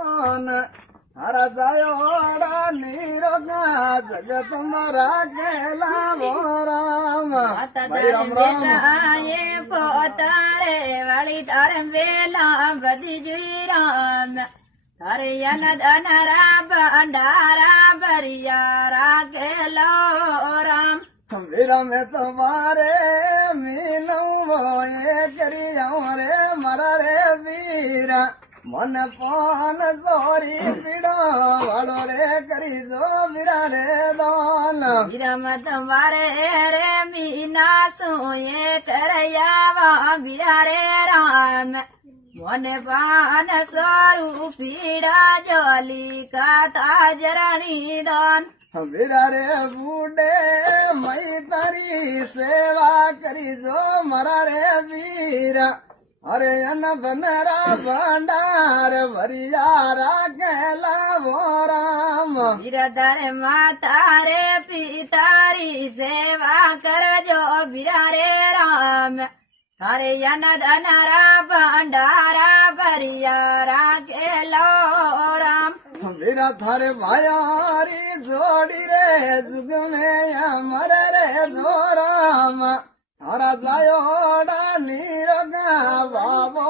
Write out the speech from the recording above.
हरा जायोड़ा नीरोगा जगत मरा केला वो राम भाई राम राम ये पोतारे वाली तारे वेला बदी जी राम तारे यनद अनरा भंडारा भरिया राकेलो राम वीरा में तुम्हारे मीनू वो ये करिया रे मरा रे वीरा मन पान सोरी पीड़ो वालो रे करी दो वीरा रे दान विरम तुम्हारे रे मीना सोये करयावा वीरा रे राम मन पान सोरू पीड़ा जोली का ताजरणी दान वीरा रे बूढ़े मई तारी सेवा करी जो मरा रे वीरा अरे अनरा भंडार भरिया राकेला वो राम वीरधर माता रे पितारी सेवा कर जो वीरा रे राम हरे यनद अनरा भंडारा भरिया राकेलो राम वीरा थारे भायारी जोड़ी रे जुग में अमर रे जो राम थारा जायोड़ा नीरोगा बाबो